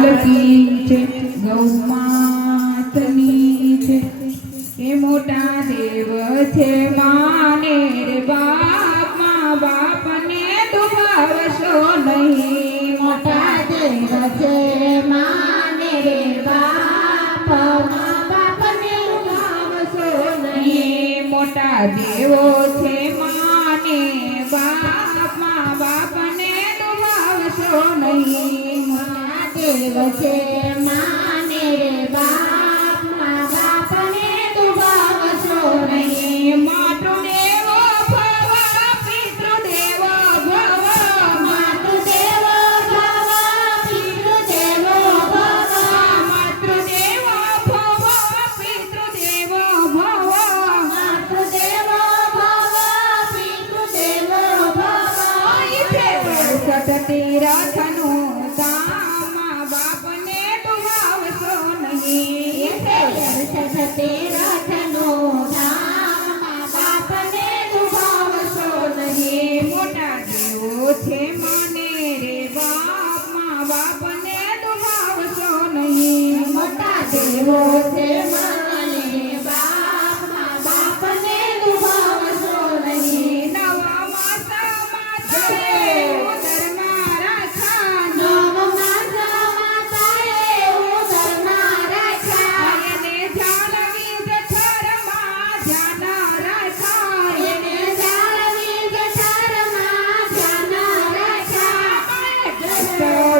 Lucky છે ગૌ માતની છે એ મોટા દેવ છે માને રે બાપ મા બાપને દુભાવશો નહીં મોટા દેવ છે માને રે બાપ મા બાપને દુભાવશો નહીં. મોટા દેવો છે માને બાપ મા બાપને દુભાવશો નહીં. મોટા દેવ છે માને રે બાપ મા બાપને દુભાવશો નહીં. માતૃદેવો ભવ પિતૃદેવો ભવ માતૃદેવો ભવ પિતૃદેવો ભવ માતૃદેવો ભવ પિતૃદેવો ભવ માતૃદેવો ભવ પિતૃદેવો ભવ. તીરથનું કામ મા બાપને દુભાવશો નહીં. તીરથનું ધામ મા બાપને દુભાવશો નહીં. મોટા દેવો છે માને રે બાપ મા બાપને દુભાવશો નહીં. મોટા દેવો છે માને રે બાપ મા બાપને દુભાવશો નહીં. નવા માસમાં તારે ઉદરમાં રાખા નવ માસમાં તારે ઉદરમાં રાખ્યા. એને જાળવી જઠરમાં ધ્યાન રાખા એને જાળવી જઠરમાં ધ્યાન રાખ્યા.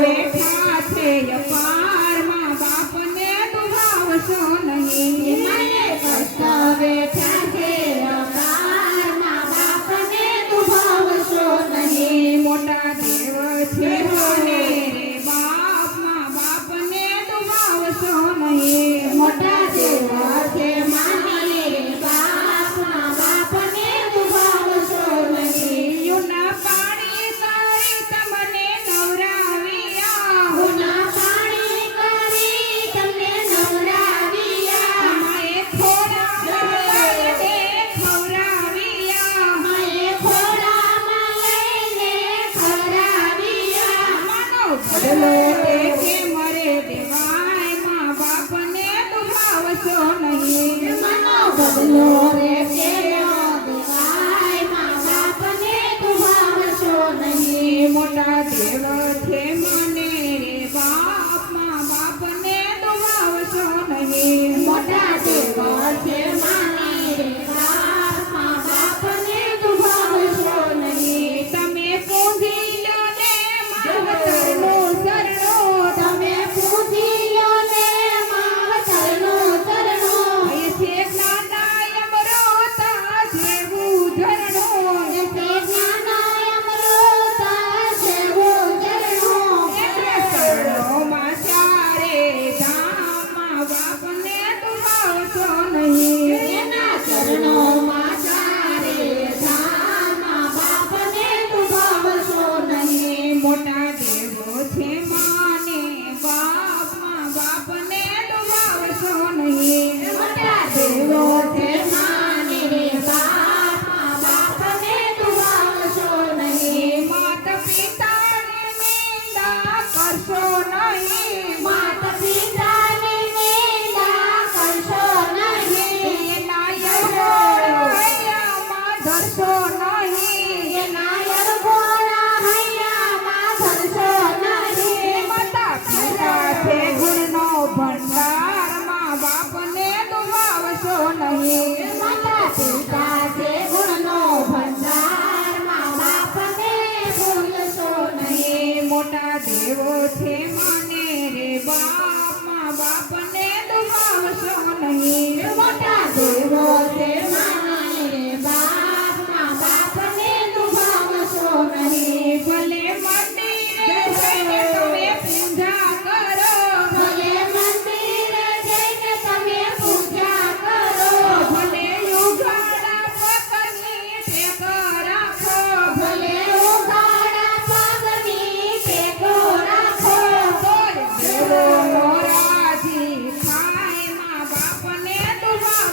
બેઠા છે અપાર મા બાપને દુભાવશો નહીં. મને કષ્ટ બેઠા છે અપાર મા બાપને દુભાવશો નહીં. મોટા દેવ છે માને રે બાપ મા બાપને દુભાવશો નહીં. મોટા દેવ છે માને રે બાપ મા બાપને દુભાવશો નહીં. યુના પાણી તારી તમને નવરાવ્યા ગુના પાણી કરી તમને નવરાવ્યા. માએ ખોરામાં લઈને ખવરાવ્યા માએ ખોળામાં લઈને ખવરાવ્યા. માનો બદલો તે કે મરે દેવાય મા બાપને દુભાવશો નહીં. મનો બદલો રે કેરો દેવાય મા બાપને દુભાવશો નહીં. મોટા દેવ છે મને રે બાપ મા બાપને દુભાવશો નહીં. મોટા દેવ છે માને રે બાપ મા બાપને દુભાવશો નહીં. તમે પૂંજી લો ને માવતરનું સરણું તમે પૂજી લો ને માવતરનું સરણું. એ છે જ્ઞાનાય અમૃતા જેવું ઝરણું. તે જ્ઞાનાય અમૃતા જેવું ઝરણું. એટલે શરણોમાં ચારે ધામ મા બાપને દુભાવશો નહીં. એના ચરણોમાં ચારે ધામ મા બાપને દુભાવશો નહીં. મોટા દેવો છે માને બાપ મા બાપને દુભાવશો નહીં. મોટા દેવો છે માને રે બાપ મા બાપને દુભાવશો નહીં. માત પિતાની નિંદા કરશો નહીં. માત પિતાની નિંદા કરશો નહીં. એના યજ્ઞમાં ધરશો નહીં. એના યજ્ઞોના હૈયામાં ધરશો નહીં. માતા પિતા છે ગુણનો ભંડાર મા બાપને દુભાવશો નહીં. માતા પિતા છે ગુણનો ભંડાર મા બાપને ભૂલશો નહીં. મોટા દેવો છે માને રે બાપ મા બાપને દુભાવશો નહીં. મોટા દેવો છે માને રે બાપ મા બાપને દુભાવશો નહીં. ભલે મંદિરે જઈને તમે પૂજા કરો. ભલે મંદિરે જઈને તમે પૂજા કરો. ભલે ઉઘાડા પગની ટેક રાખો. ભલે ઉઘાડા પગની ટેકો રાખો. તોય દેવો મોરાજી ખાય મા બાપને દુભાવશો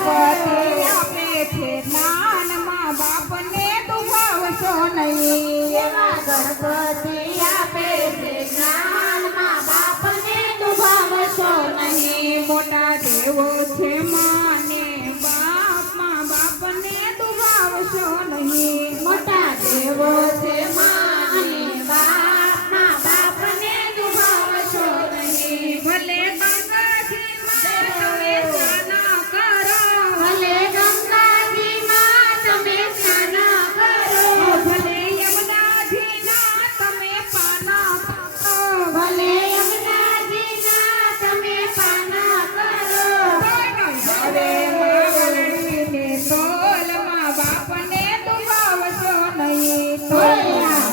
ગણપતિ આપે છે જ્ઞાન મા બાપને દુભાવશો નહીં એવા ગણપતિ આપે છે જ્ઞાન મા બાપને દુભાવશો નહીં મોટા દેવો છે માને બાપ મા બાપને દુભાવશો નહીં મોટા દેવો છે માને બાપ મા બાપને દુભાવશો નહીં ભલે ગંગાજી માં તમે સ્નાન કરો ભલે ગંગાજીમાં તમે સ્નાન કરો ભલે યમુનાજી ના તમે પાના કરો ભલે યમુનાજીના તમે પાન કરો હવે માવલડીને તોલ મા બાપને દુભાવશો નહીં તોયા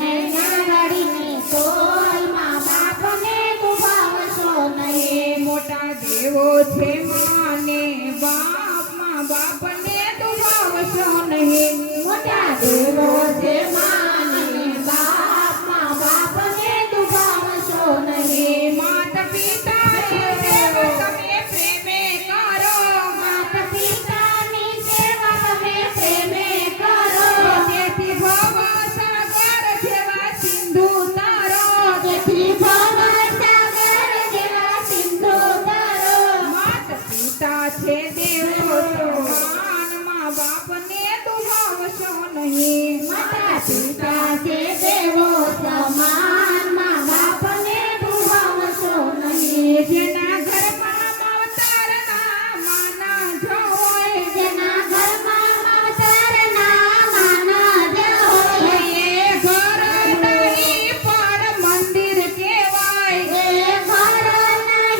નૈનાગડીને તોલ મા બાપને દુભાવશો નહીં મોટા દેવો છે માને બાપ મા બાપને દુભાવશો નહીં મોટા દેવો છે માને બાપ મા બાપને દુભાવશો નહીં માતા પિતાની સેવા તમે પ્રેમે કરો માતા પિતાની સેવા તમે પ્રેમે કરો તેથી ભવ સાગર જેવા સિંધુ તારો તેથી ભવસાગર જેવા સિંધુ તરો માતા પિતા છે દેવો સમાન મા બાપને દુભાવશો નહીં માતા પિતા છે દેવો સમાન મા બાપને દુભાવશો નહીં જેના ઘરમાં માવતરના માના જો હોય જેના ઘરમાં માવતરના માના જ હોય એ ઘર નહીં પણ મંદિર કહેવાય એ ઘર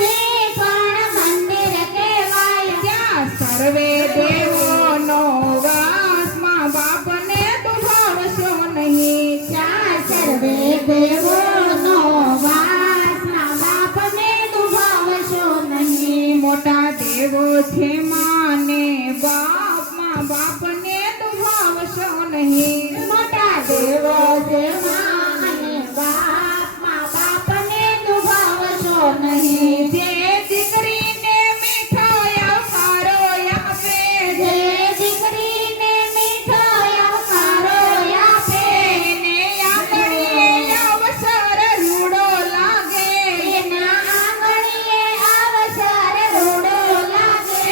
નહીં પણ મંદિર કહેવાય ત્યાં સર્વે દેવોનો વાસ મા બાપને દુભાવશો નહીં ત્યાં સર્વે દેવોનો વાસ મા બાપને દુભાવશો નહીં મોટા દેવો છે માને બાપ મા બાપને દુભાવશો નહીં મોટા દેવો છે માને બાપ મા બાપને દુભાવશો નહીં જે દીકરીને મીઠો આવકારો આપે જે દીકરીને મીઠો આવકારો આપે એને આંગળીએ અવસર રૂડો લાગે એના આંગળીએ અવસર રૂડો લાગે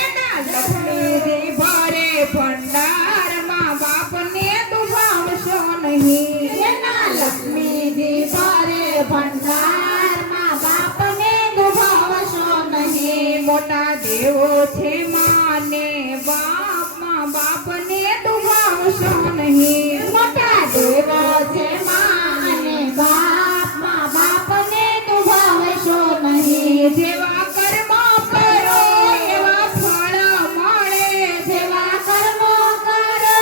એના લક્ષ્મીજી ભરે ભંડાર મા બાપને દુભાવશો નહીં એના લક્ષ્મીજી ભરે ભંડાર મા બાપને દુભાવશો નહીં મોટા દેવો છે માને બાપ મા બાપને દુભાવશો નહીં મોટા દેવો છે માને બાપ મા બાપને દુભાવશો નહીં જેવા કર્મ કરો એવા ફળ મળે જેવા કર્મો કરો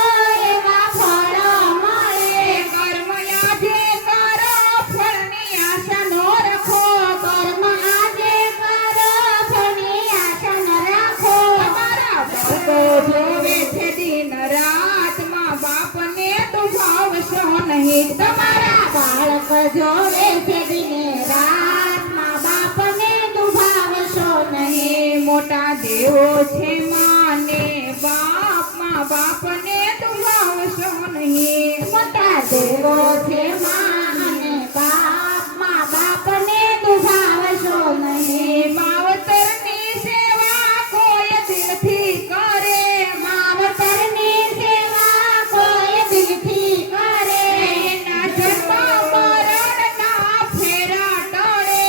એવા ફળ મળે કર્મ આજે કરો ફળની આશા નો રાખો કર્મ આજે કરો ફળની આશા ન રાખો તમારા ભક્તો જોવે છે દિન રાત મા બાપને દુભાવશો નહીં તમારા બાળક જોવે છે દિને રાત મા બાપને દુભાવશો નહીં મોટા દેવો છે માને બાપ મા બાપને દુભાવશો નહીં મોટા દેવો છે માને બાપ મા બાપને દુભાવશો નહીં માવતરની સેવા કોઈ દિલથી કરે માવતરની સેવા કોઈ દિલથી કરે એના જન્મ મરણના ફેરા ટળે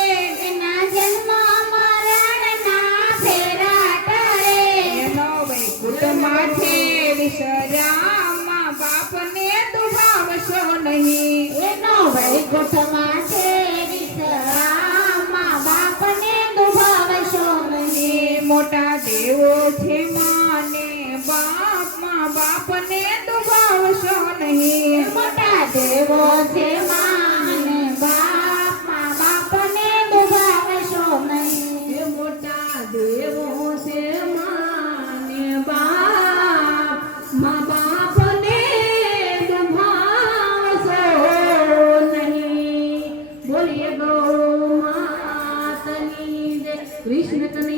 એના જન્મ મરણના ફેરા ટળે એનો વૈકુંઠમાં છે વિશ્રામ મા બાપને દુભાવશો નહીં એનો વૈકુંઠમાં છે વિશ્રામ મા બાપને દુભાવશો નહીં મોટા દેવો છે માને બાપ મા બાપને દુભાવશો નહીં મોટા દેવો છે માને બાપ મા બાપને દુભાવશો નહીં મોટા દેવો છે માને બાપ મા બાપને દુભાવશો નહીં. બોલીએ ગૌ માતની જય. કૃષ્ણ તને